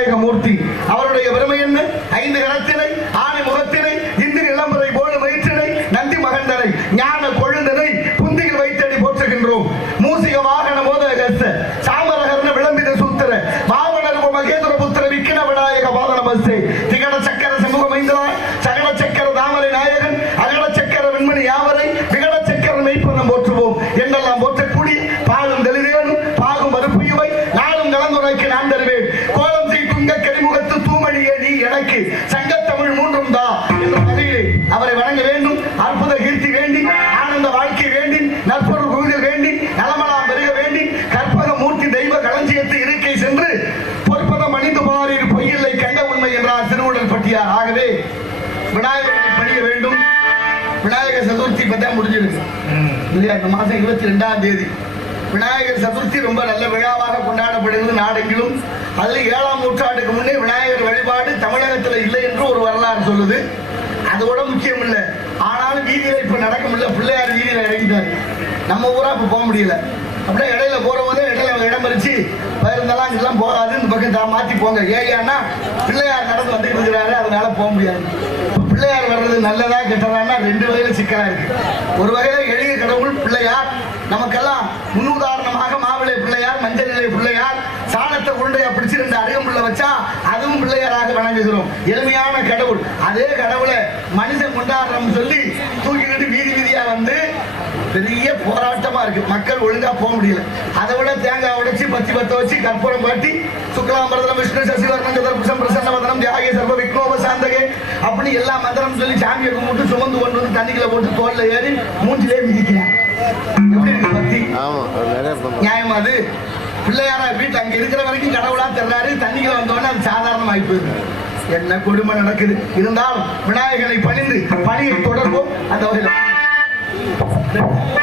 వినాయక మూర్తి விநாயகரை பணிய வேண்டும். விநாயகர் சதுர்த்தி இப்போ முடிஞ்சிருக்கு. இல்லையா? இந்த மாதம் இருபத்தி ரெண்டாம் தேதி. விநாயகர் சதுர்த்தி ரொம்ப நல்ல விழாவாக கொண்டாடப்படுகிறது நாடெங்கிலும். அதில் ஏழாம் நூற்றாண்டுக்கு முன்னே விநாயகர் வழிபாடு தமிழகத்தில் இல்லை என்று ஒரு வரலாறு சொல்லுது. அதோட முக்கியம் இல்லை. ஆனாலும் வீதியில் இப்போ நடக்க முடியல. பிள்ளையார் வீதியில் இறங்கிட்டாரு. நம்ம ஊரா இப்போ போக முடியல. அப்படியே இடையில போற போதே இடையில இடம் பறிச்சு இருந்தாலும் இதெல்லாம் போகாது இந்த பக்கம் தான் மாற்றி போங்க. ஏன்னா பிள்ளையார் நடந்து வந்துட்டு இருக்கிறாரு அதனால போக முடியாது. பிள்ளையார் வர்றது நல்லதா கெட்டதான்னா ரெண்டு வகையில சிக்கலா இருக்கு. ஒரு வகையில எளிய கடவுள் பிள்ளையார். நமக்கெல்லாம் முன்னுதாரணமாக மாவிளை பிள்ளையார் மஞ்சள் நிலை பிள்ளையார் சாணத்தை உருண்டையா பிடிச்சு ரெண்டு அருகம்புள்ள வச்சா அதுவும் பிள்ளையாராக வணங்குகிறோம். எளிமையான கடவுள். அதே கடவுளை மனிதன் கொண்டாடுறோம் சொல்லி தூக்கிக்கிட்டு வீதி வீதியா வந்து பெரிய போராட்டமா இருக்கு. மக்கள் ஒழுங்கா போக முடியல. அதை விட தேங்காய் உடைச்சு பத்தி பத்த வச்சு கற்பூரம் காட்டி சுக்லாம்பரதனம் விஷ்ணு சசிவர்ணம் சதுர்புஷம் பிரசன்ன வதனம் தியாகே சர்வ விக்னோப சாந்தகே அப்படி எல்லா மந்திரம் சொல்லி சாமியை கும்பிட்டு சுமந்து கொண்டு வந்து தண்ணிக்குள்ள போட்டு தோல்ல ஏறி மூஞ்சிலே மிதிக்கிறேன். எப்படி இருக்கு பண்ணலாம். நியாயமா அது? பிள்ளையாரா வீட்டு அங்க இருக்கிற வரைக்கும் கடவுளா தெர்றாரு. தண்ணிக்குள்ள வந்தோடனே அது சாதாரணம் ஆயிப்போகுது என்ன கொடுமை நடக்குது? இருந்தாலும் விநாயகனை பணிந்து பணியை தொடர்வோம். அந்த வகையில். கும்பிட்ட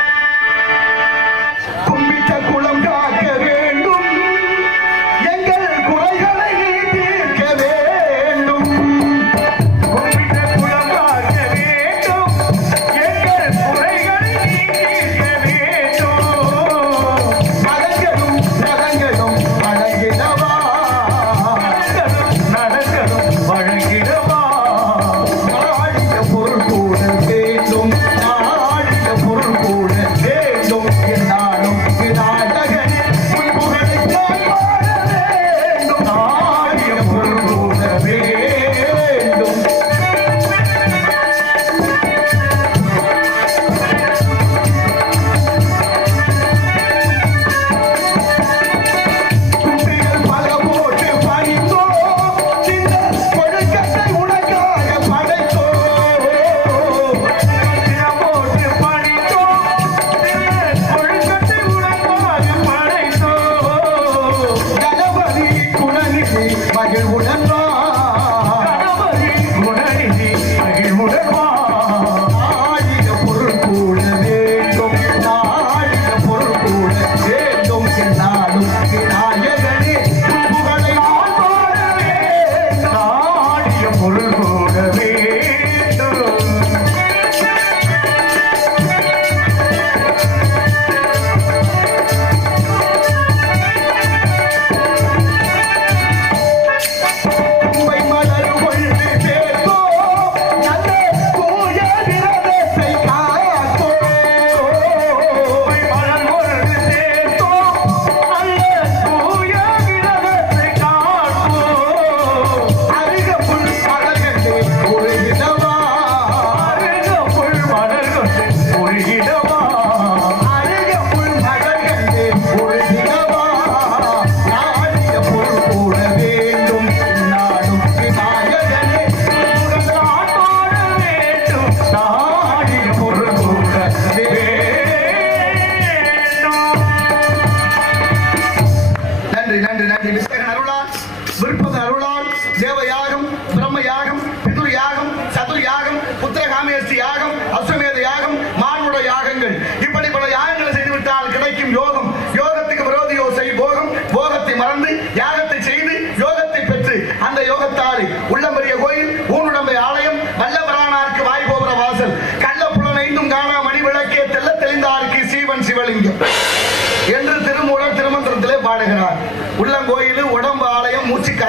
Today,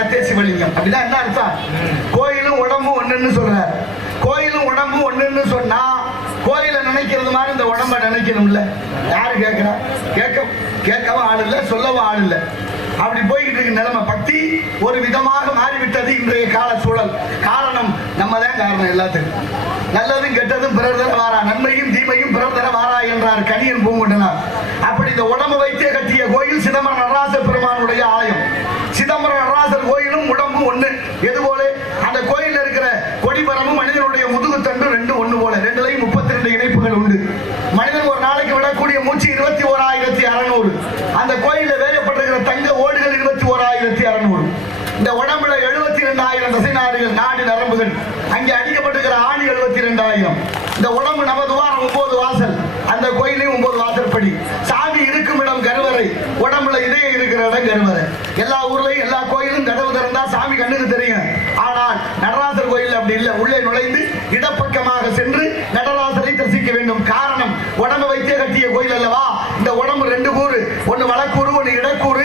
கத்தை சிவலிங்கம் அப்படின்னா என்ன அர்த்தம்? கோயிலும் உடம்பும் ஒண்ணுன்னு சொல்றார். கோயிலும் உடம்பும் ஒண்ணுன்னு சொன்னா கோயிலை நினைக்கிறது மாதிரி இந்த உடம்ப நினைக்கணும்ல. யாரு கேட்கிறா கேட்க கேட்கவும் ஆள் இல்லை சொல்லவும் ஆள் இல்லை. அப்படி போய்கிட்டு இருக்க நிலைமை. பக்தி ஒரு விதமாக மாறிவிட்டது இன்றைய கால சூழல். காரணம் நம்ம தான் காரணம் எல்லாத்துக்கும். நல்லதும் கெட்டதும் பிறர் தர வாரா. நன்மையும் தீமையும் பிறர் தர வாரா என்றார் கனியன் பூங்குண்டனார் அப்படி இந்த உடம்பு வைத்திய கட்டிய கோயில் சிதம்பரம் நடராச பெருமானுடைய ஆலயம். சிதம்பரம் நடராசர் கோயிலும் உடம்பும் ஒண்ணு. எது போல? அந்த கோயில் இருக்கிற கொடிமரமும் மனிதனுடைய முதுகுத்தண்டும் ரெண்டு ஒண்ணு போல. ரெண்டுலையும் முப்பத்தி ரெண்டு இணைப்புகள் உண்டு. மனிதன் ஒரு நாளைக்கு விடக்கூடிய மூச்சு இருபத்தி ஓராயிரத்தி அறநூறு. அந்த கோயில வேலைப்பட்டிருக்கிற தங்க ஓடுகள் இருபத்தி ஓராயிரத்தி அறநூறு. இந்த உடம்புல எழுபத்தி ரெண்டாயிரம் தசைநாடுகள் நாடி நரம்புகள் அங்கே அடிக்கப்பட்டிருக்கிற ஆணி எழுபத்தி ரெண்டாயிரம். இந்த உடம்பு நமது வாரம் ஒன்பது வாசல் அந்த கோயிலையும் ஒன்பது வாசற்படி. சாமி இருக்கும் இடம் கருவறை உடம்புல இதயம் இருக்கிற இடம் கருவறை. எல்லா ஊர்ல எல்லா கோயிலும் கதவு திறந்தா சாமி கண்ணுக்கு தெரியும் ஆனால் நடராசர் கோயில் அப்படி இல்லை உள்ளே நுழைந்து இடப்பக்கமாக சென்று நடராசரை தரிசிக்க வேண்டும் காரணம் உடம்பு வைத்தே கட்டிய கோயில் அல்லவா இந்த உடம்பு ரெண்டு கூறு ஒன்னு வடக்கூறு ஒன்னு இடக்கூறு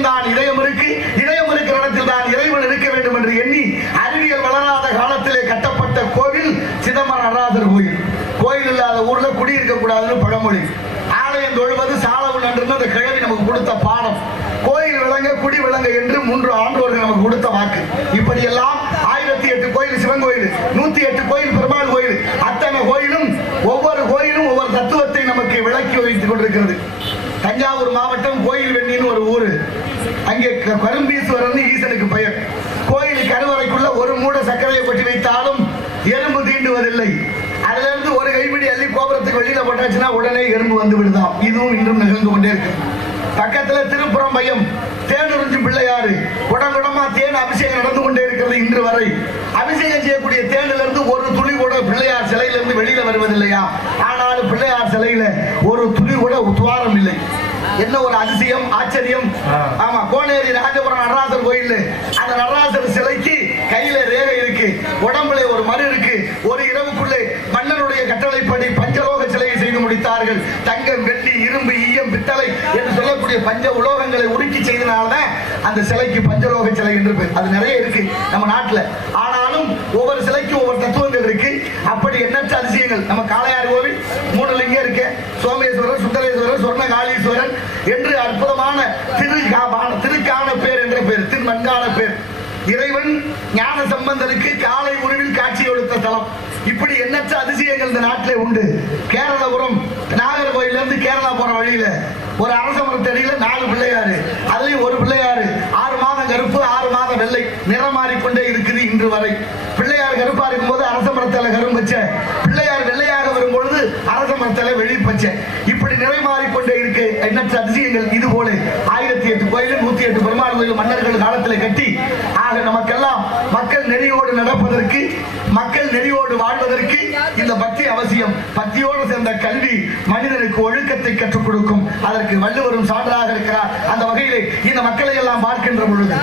இடப்பக்கம் தான் இதயம் இருக்கு. இதயம் இருக்கிற இடத்தில் தான் இறைவன் இருக்க வேண்டும் என்று எண்ணி அறிவியல் வளராத காலத்திலே கட்டப்பட்ட கோவில் சிதம்பரம் நடராசர் கோயில். கோயில் இல்லாத ஊர்ல குடியிருக்க கூடாதுன்னு பழமொழி. ஆலயம் தொழுவது சாலவு நன்றுன்னு அந்த கிழவி நமக்கு கொடுத்த பாடம். கோயில் விளங்க குடி விளங்க என்று மூன்று ஆண்டோர்கள் நமக்கு கொடுத்த வாக்கு. இப்படியெல்லாம் ஆயிரத்தி எட்டு கோயில் சிவன் கோயில் நூத்தி எட்டு கோயில் பெருமாள் கோயில். அத்தனை கோயிலும் ஒவ்வொரு கோயிலும் ஒவ்வொரு தத்துவத்தை நமக்கு விளக்கி வைத்துக் கொண்டிருக்கிறது. தஞ்சாவூர் மாவட்டம் கோயில் வெண்ணின்னு ஒரு ஊரு. அங்கே க- கரும்பீஸ்வரன் ஈசனுக்கு பெயர். கோயில் கருவறைக்குள்ள ஒரு மூட சர்க்கரையை கொட்டி வைத்தாலும் எறும்பு தீண்டுவதில்லை. அதுல இருந்து ஒரு கைப்பிடி அள்ளி கோபுரத்துக்கு வெளியில போட்டாச்சுன்னா உடனே எறும்பு வந்து விடுதாம் இதுவும் இன்றும் நிகழ்ந்து கொண்டே இருக்கு. பக்கத்துல திருப்புறம் பையம் தேனுறிஞ்சு பிள்ளையாறு குடங்குடமா தேன் அபிஷேகம் நடந்து கொண்டே இருக்கிறது இன்று வரை. அபிஷேகம் செய்யக்கூடிய தேனில இருந்து ஒரு துளி கூட பிள்ளையார் சிலையில இருந்து வெளியில வருவதில்லையா? ஆனாலும் பிள்ளையார் சிலையில ஒரு துளி கூட துவாரம் இல்லை. என்ன ஒரு அதிசயம் ஆச்சரியம்? ஆமா கோனேரி ராஜபுரம் நடராசர் கோயில் அந்த நடராசர் சிலைக்கு கையில ரேகை இருக்கு உடம்புல ஒரு மறு இருக்கு. ஒரு இரவுக்குள்ளே மன்னனுடைய கட்டளைப்படி பஞ்சலோக சிலையை செய்து முடித்தார்கள். தங்கம் வெள்ளி இரும்பு ஈயம் பித்தளை என்று சொல்லக்கூடிய பஞ்ச உலோகங்களை உருக்கி செய்தனாலதான் அந்த சிலைக்கு பஞ்சலோக சிலை என்று பேர். அது நிறைய இருக்கு நம்ம நாட்டுல. ஆனாலும் ஒவ்வொரு சிலைக்கும் ஒவ்வொரு தத்துவங்கள் இருக்கு. அப்படி எண்ணற்ற அதிசயங்கள். நம்ம காளையார் கோவில் மூணு என்று அற்புதமான திருகாபான திருக்கான பேர் என்ற பேர் திருமண்கான பேர். இறைவன் ஞான சம்பந்தனுக்கு காலை உருவில் காட்சி கொடுத்த தலம். இப்படி எண்ணற்ற அதிசயங்கள் இந்த நாட்டிலே உண்டு. கேரளபுரம் நாகர்கோயில்ல இருந்து கேரளா போற வழியில ஒரு அரச மரத்தடியில நாலு பிள்ளையாரு. அதுலயும் ஒரு பிள்ளையாரு. ஆறு மாதம் கருப்பு ஆறு மாதம் வெள்ளை. நிறம் மாறிக்கொண்டே இருக்குது இன்று வரை. பிள்ளையார் கருப்பா இருக்கும்போது அரச மரத்தல கரும் வச்ச பிள்ளையார் வெள்ளையாக வரும் பொழுது அரச மரத்தல வெளி பச்சை. இப்படி நிறை மாறிக்கொண்டே இருக்கு. எண்ணற்ற அதிசயங்கள் இது போல. ஆயிரத்தி எட்டு கோயில் நூத்தி எட்டு பெருமாள் கோயில் மன்னர்கள் காலத்தில் கட்டி ஆக நமக்கெல்லாம் மக்கள் நெறியோடு நடப்பதற்கு மக்கள் நெறியோடு வாழ்வதற்கு இந்த பக்தி அவசியம். பக்தியோடு சேர்ந்த கல்வி மனிதனுக்கு ஒழுக்கத்தை கற்றுக் கொடுக்கும். அதற்கு வள்ளுவரும் சான்றாக இருக்கிறார். அந்த வகையிலே இந்த மக்களை எல்லாம் பார்க்கின்ற பொழுது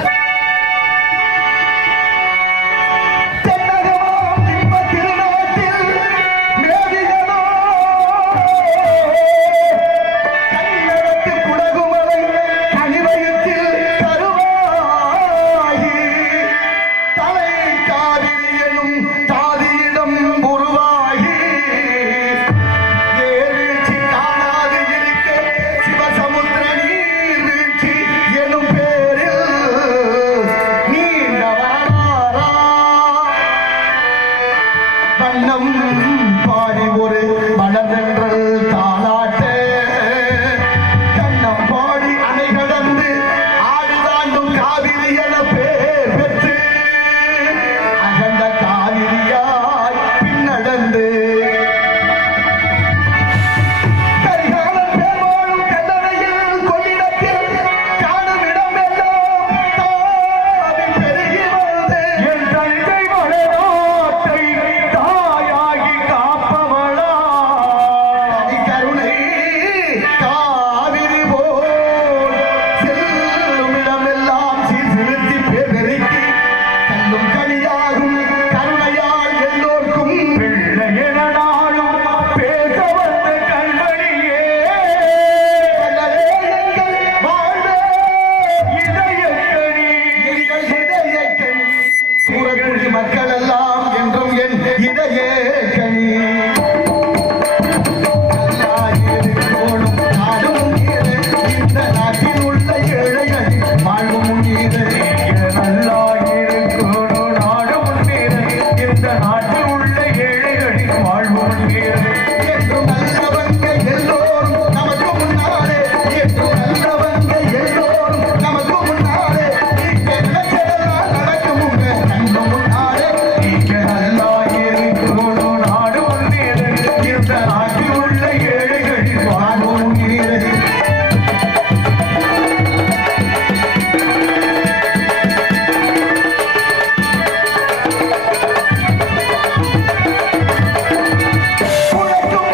சூரகன்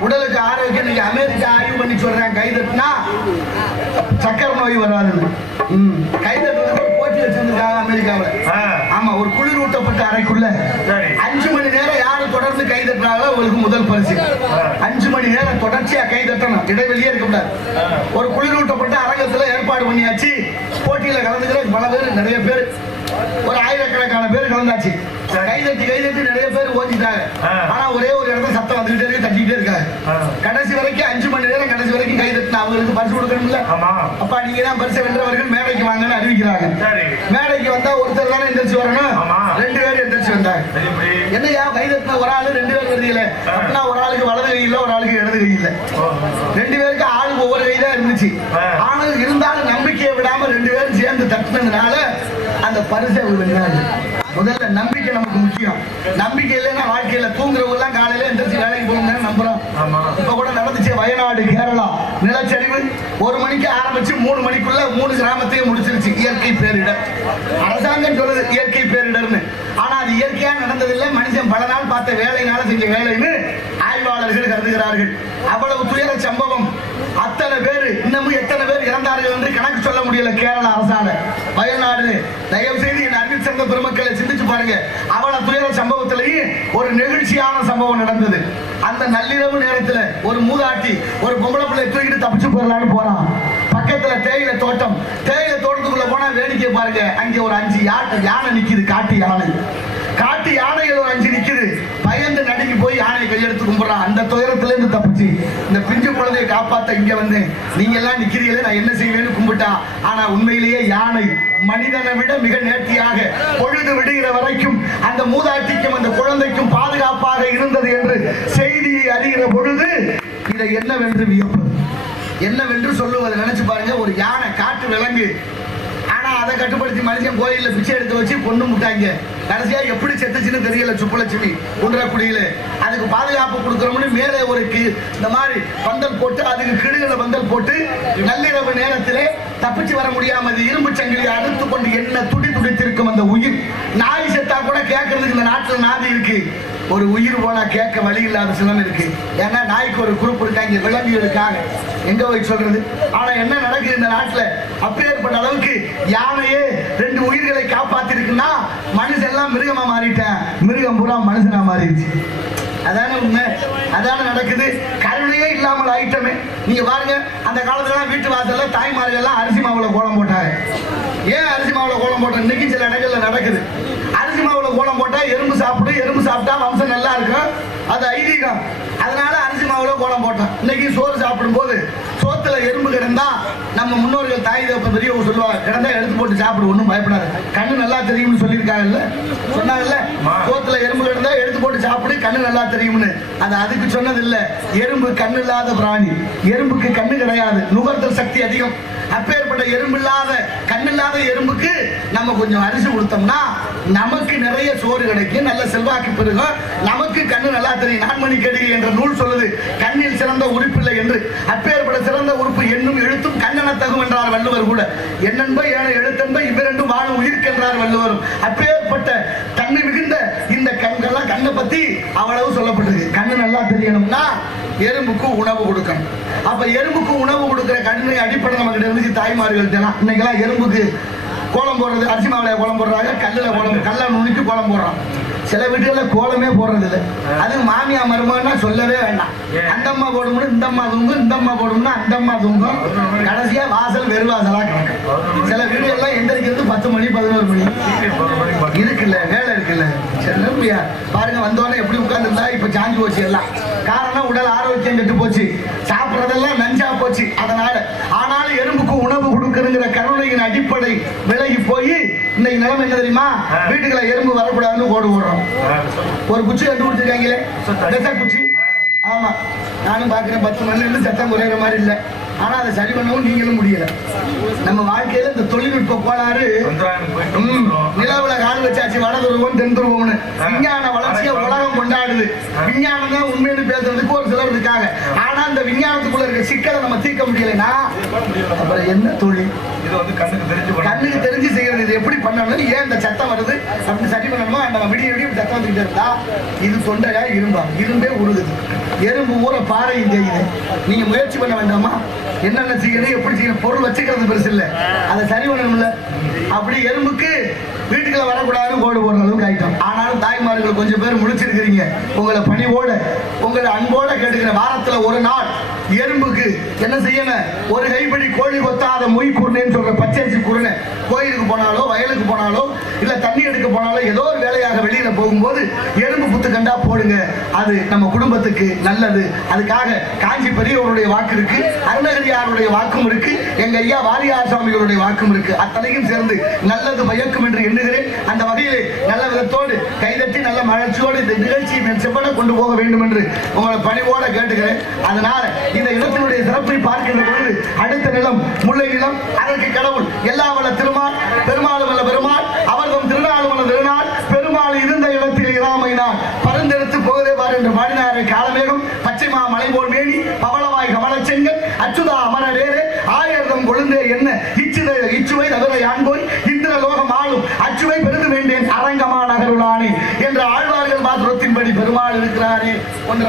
உடலுக்கு ஆரோக்கியம் நீங்க அமெரிக்கா ஆய்வு பண்ணி சொல்றேன் கை தட்டினா சக்கரை நோய் வராதுன்னு ம். கை தட்டுறதுக்கு ஒரு போட்டி வச்சிருந்திருக்காங்க அமெரிக்காவுல. ஆமா ஒரு குளிர் ஊட்டப்பட்ட அறைக்குள்ள. அஞ்சு மணி நேரம் யாரு தொடர்ந்து கை தட்டுறாங்களோ அவங்களுக்கு முதல் பரிசு. அஞ்சு மணி நேரம் தொடர்ச்சியா கை தட்டணும் இடைவெளியே இருக்கக்கூடாது ஒரு குளிரூட்டப்பட்ட அரங்கத்துல ஏற்பாடு பண்ணியாச்சு. போட்டியில கலந்துக்கிற பல பேர் நிறைய பேர். ஒரு ஆயிரக்கணக்கான பேர் கலந்தாச்சு. கை தட்டி கை தட்டி நிறைய பேர் ஓஞ்சிட்டாங்க ஆ. ஆ. ஆனா ஒரே ஒரு இடத்துல சத்தம் வந்துகிட்டே இருக்கு தட்டிக்கிட்டே இருக்காங்க ஆ. கடைசி வரைக்கும் அஞ்சு மணி நேரம் கடைசி வரைக்கும் கை தட்டினா அவங்களுக்கு பரிசு கொடுக்கணும்ல? ஆமா. அப்பா நீங்க தான் பரிசு வென்றவர்கள் மேடைக்கு வாங்கன்னு அறிவிக்கிறாங்க. மேடைக்கு வந்தா ஒருத்தர் தானே எந்திரிச்சு வரணும். ரெண்டு பேர் எந்திரிச்சு வந்தாங்க. என்னையா கைதட்டின ஒரு ஆளு ரெண்டு பேர் வருதில்ல அப்படின்னா ஒரு ஆளுக்கு வலது கை இல்ல ஒரு ஆளுக்கு இடது கை இல்ல ரெண்டு பேருக்கு ஆளுக்கு ஒவ்வொரு கை தான் இருந்துச்சு. ஆனால் இருந்தாலும் நம்பிக்கையை விடாம ரெண்டு பேரும் சேர்ந்து தட்டினதுனால அந்த பரிசை வென்றாங்க. முதல்ல நம்பிக்கை நமக்கு முக்கியம். நம்பிக்கை இல்லைன்னா வாழ்க்கையில தூங்குறவங்க எல்லாம் காலையில எந்திரிச்சு வேலைக்கு போகணும்னு நம்புறோம். இப்ப கூட நடந்துச்சு வயநாடு கேரளா. நிலச்சரிவு. ஒரு மணிக்கு ஆரம்பிச்சு மூணு மணிக்குள்ள மூணு கிராமத்தையும் முடிச்சிருச்சு. இயற்கை பேரிடர். அரசாங்கம் சொல்லுது இயற்கை பேரிடர்னு. ஆனா அது இயற்கையா நடந்ததில்லை. மனுஷன் பல நாள் பார்த்த வேலையினால செஞ்ச வேலைன்னு ஆய்வாளர்கள் கருதுகிறார்கள். அவ்வளவு துயர சம்பவம். அத்தனை பேர் இன்னமும் எத்தனை பேர் இறந்தார்கள் என்று கணக்கு சொல்ல முடியல கேரள அரசால. வயநாடு தயவு செய்து பெருமக்களை சிந்திச்சு பாருங்க. அவள துயர சம்பவத்திலேயும் ஒரு நெகிழ்ச்சியான சம்பவம் நடந்தது. அந்த நள்ளிரவு நேரத்துல ஒரு மூதாட்டி ஒரு பொம்பளை பிள்ளை தூக்கிட்டு தப்பிச்சு போயிடலான்னு போறான். பக்கத்துல தேயிலை தோட்டம். தேயிலை தோட்டத்துக்குள்ள போனா வேடிக்கை பாருங்க. அங்கே ஒரு அஞ்சு யாட்டை யானை நிக்குது காட்டு யானை. காட்டு யானைகள் ஒரு அஞ்சு நிக்குது. பயந்து நடுங்கி போய் யானையை கையெடுத்து கும்பிடுறான். அந்த துயரத்துல இருந்து தப்பிச்சு இந்த பிஞ்சு குழந்தையை காப்பாத்த இங்க வந்து நீங்க எல்லாம் நிக்கிறீங்களே நான் என்ன செய்வேன்னு கும்பிட்டான். ஆனா உண்மையிலேயே யானை மனிதனை விட மிக நேர்த்தியாக பொழுது விடுகிற வரைக்கும் அந்த மூதாட்டிக்கும் அந்த குழந்தைக்கும் பாதுகாப்பாக இருந்தது என்று செய்தியை அறிகிற பொழுது இதை என்னவென்று வியப்பது? என்னவென்று சொல்லுவது நினைச்சு பாருங்க ஒரு யானை காட்டு விலங்கு. ஆனா அதை கட்டுப்படுத்தி மனுஷன் கோயில்ல பிச்சை எடுத்து வச்சு பொண்ணு முட்டாங்க கடைசியா எப்படி செத்துச்சுன்னு தெரியல சுப்புலட்சுமி குன்றக்குடியில. அதுக்கு பாதுகாப்பு கொடுக்கறோம்னு மேலே ஒரு இந்த மாதிரி பந்தல் போட்டு அதுக்கு கிடுகளை பந்தல் போட்டு நள்ளிரவு நேரத்திலே தப்பிச்சு வர முடியாம அது இரும்பு சங்கிலி அறுத்து கொண்டு என்ன துடி துடித்திருக்கும் அந்த உயிர்? நாய் செத்தா கூட கேட்கறதுக்கு இந்த நாட்டில் நாதி இருக்கு. ஒரு உயிர் போனா கேட்க வழி இல்லாத சிலம் இருக்கு. ஏன்னா நாய்க்கு ஒரு குரூப் இருக்காங்க. விலங்குகளுக்காக எங்க போய் சொல்றது? ஆனா என்ன நடக்குது இந்த நாட்டுல? அப்பேற்பட்ட அளவுக்கு யானையே ரெண்டு உயிர்களை காப்பாத்திருக்குன்னா மனுஷன் எல்லாம் மிருகமா மாறிட்டேன். மிருகம் பூரா மனுஷனா மாறிடுச்சு. அதானே உண்மை? அதானே நடக்குது? கருணையே இல்லாமல் ஐட்டமே நீங்க பாருங்க அந்த காலத்துல வீட்டு வாசல்ல தாய்மார்கள் எல்லாம் அரிசி மாவுல கோலம் போட்டாங்க. ஏன் அரிசி மாவுல கோலம் போட்ட இன்னைக்கு சில இடங்கள்ல நடக்குது. அரிசி மாவுல கோலம் போட்டா எறும்பு சாப்பிட்டு எறும்பு சாப்பிட்டா வம்சம் நல்லா இருக்கும். அது ஐதீகம். அதனால அரிசி மாவுல கோலம் போட்டோம். இன்னைக்கு சோறு சாப்பிடும் போது சோத்துல எறும்பு கிடந்தா நம்ம முன்னோர்கள் தாய் தப்ப பெரியவங்க சொல்லுவாங்க கிடந்தா எடுத்து போட்டு சாப்பிடு ஒன்றும் பயப்படாது. கண்ணு நல்லா தெரியும்னு சொல்லியிருக்காங்கல்ல? சொன்னாங்கல்ல? ஆமா. சோத்துல எறும்பு கிடந்தா எடுத்து போட்டு சாப்பிடு கண்ணு நல்லா தெரியும்னு. அது அதுக்கு சொன்னது இல்ல எறும்பு கண்ணு இல்லாத பிராணி. எறும்புக்கு கண்ணு கிடையாது. நுகர்த்தல் சக்தி அதிகம். அப்பேற்பட்ட எறும்பு இல்லாத கண்ணு இல்லாத எறும்புக்கு நம்ம கொஞ்சம் அரிசி கொடுத்தோம்னா நமக்கு நிறைய சோறு கிடைக்கும். நல்ல செல்வாக்கு பெருகும். நமக்கு கண்ணு நல்லா தெரியும். நான்மணி கடிகை என்ற நூல் சொல்லுது. கண்ணில் சிறந்த உறுப்பில்லை என்று. அப்பேற்பட சிறந்த உறுப்பு என்னும் எழுத்தும் கண்ணன தகும் என்றார் வள்ளுவர் கூட. என்னென்ப ஏன எழுத்தென்ப இவ்விரண்டும் வாழும் உயிர்க்கென்றார் வள்ளுவரும். அப்பேற்பட்ட தன்மை மிகுந்த கண்ணை பத்தி அவ்வளவு சொல்லப்பட்டிருக்கு கண்ணு நல்லா தெரியணும்னா எறும்புக்கு உணவு கொடுக்கணும். அப்ப எறும்புக்கு உணவு கொடுக்கிற கண்ணை அடிப்படை நம்ம கிட்ட இருந்துச்சு தாய்மார்கள்ட்ட எல்லாம் இன்னைக்கெல்லாம் எறும்புக்கு கோலம் போடுறது அரிசி மாவுல கோலம் போடுறாங்க கல்லுல கோலம் கல்ல நுணுக்கி கோலம் போடுறான் சில வீட்டுகள்ல கோலமே போடுறது இல்லை அது மாமியா மருமகன்னா சொல்லவே வேண்டாம். அந்த அம்மா போடும்னு இந்த அம்மா தூங்கும் இந்த அம்மா போடும்னா அந்த அம்மா தூங்கும் கடைசியா வாசல் வெறு வாசலா கிடக்கும் சில வீடுகள்லாம் எந்திரிக்கிறது பத்து மணி பதினோரு மணி. இருக்குல்ல வேலை இருக்குல்ல. செல்லம்பியா பாருங்க வந்தோடனே எப்படி உட்கார்ந்துருந்தா இப்ப சாஞ்சு போச்சு எல்லாம். காரணம் உடல் ஆரோக்கியம் கெட்டு போச்சு. சாப்பிடுறதெல்லாம் நஞ்சா போச்சு. அதனால ஆனாலும் எறும்புக்கு உணவு கொடுக்கணுங்கிற கருணையின் அடிப்படை விலகி போய் இன்னைக்கு நிலைமை என்ன தெரியுமா? வீட்டுக்குள்ள எறும்பு வரக்கூடாதுன்னு ஓடு ஓடுறோம். ஒரு குச்சி கண்டுபிடிச்சிருக்காங்களே டெசர்ட் குச்சி? ஆமா. நானும் பாக்குறேன் பத்து மணில சத்தம் குறையிற மாதிரி இல்ல. ஆனா அதை சரி பண்ணவும் நீங்களும் முடியல. நம்ம வாழ்க்கையில இந்த தொழில்நுட்ப கோளாறு. நிலவுல வச்சாச்சு வட துருவம் தென் துருவம்னு. விஞ்ஞான வளர்ச்சியை உலகம் கொண்டாடுது. விஞ்ஞானம் தான் உண்மைன்னு பேசுறதுக்கு ஒரு சிலர் இருக்காங்க. ஆனா இந்த விஞ்ஞானத்துக்குள்ள இருக்க சிக்கலை நம்ம தீர்க்க முடியலைன்னா அப்புறம் என்ன தொழில்? இது வந்து கண்ணுக்கு தெரிஞ்சு பண்ணணும். கண்ணுக்கு தெரிஞ்சு செய்யறது. இது எப்படி பண்ணணும் ஏன் இந்த சத்தம் வருது? அப்படி சரி பண்ணணுமா? நம்ம விடிய விடிய சத்தம் வந்துக்கிட்டே இருந்தா இது தொண்டையா இரும்பா? இரும்பே உருகுது. எறும்பு ஊற பாறையும் செய்யுது நீங்க முயற்சி பண்ண வேண்டாமா? என்னென்ன செய்யணும்? எப்படி செய்யணும்? பொருள் வச்சுக்கிறது பெருசு இல்ல. அதை சரி பண்ணணும்ல. அப்படி எறும்புக்கு வீட்டுக்குள்ள வரக்கூடாதுன்னு கோடு போடுற அளவுக்கு ஆயிட்டோம். ஆனாலும் தாய்மார்கள் கொஞ்சம் பேர் முடிச்சிருக்கிறீங்க. உங்களை பணிவோட உங்களை அன்போட கேட்டுக்கிற வாரத்துல ஒரு நாள் எறும்புக்கு என்ன செய்யணும் ஒரு கைப்படி கோழி கொத்தாத மொய் குருணைன்னு சொல்ற பச்சரிசி குருணை கோயிலுக்கு போனாலோ வயலுக்கு போனாலோ இல்ல தண்ணி எடுக்க போனாலோ ஏதோ ஒரு வேலையாக வெளியில போகும்போது எறும்பு புத்து கண்டா போடுங்க. அது நம்ம குடும்பத்துக்கு நல்லது. அதுக்காக காஞ்சி பெரியவருடைய வாக்கு இருக்கு அருணகிரியாருடைய வாக்கும் இருக்கு. எங்க ஐயா வாரியார் சுவாமிகளுடைய வாக்கும் இருக்கு. அத்தனையும் சேர்ந்து நல்லது பயக்கும் என்று எண்ணுகிறேன். அந்த வகையிலே நல்ல விதத்தோடு கைதட்டி நல்ல மகிழ்ச்சியோடு இந்த நிகழ்ச்சியை நான் கொண்டு போக வேண்டும் என்று உங்களை பணிவோட கேட்டுக்கிறேன். அதனால இந்த இடத்தினுடைய சிறப்பை பார்க்கின்ற பொழுது அடுத்த நிலம் முல்லை நிலம் அதற்கு கடவுள் எல்லா வள திருமால் பெருமாள் வேண்டேன் அரங்கமா நகருளானே என்ற ஆழ்வார்கள் மாத்திரத்தின்படி பெருமாள் இருக்கிறாரே ஒன்று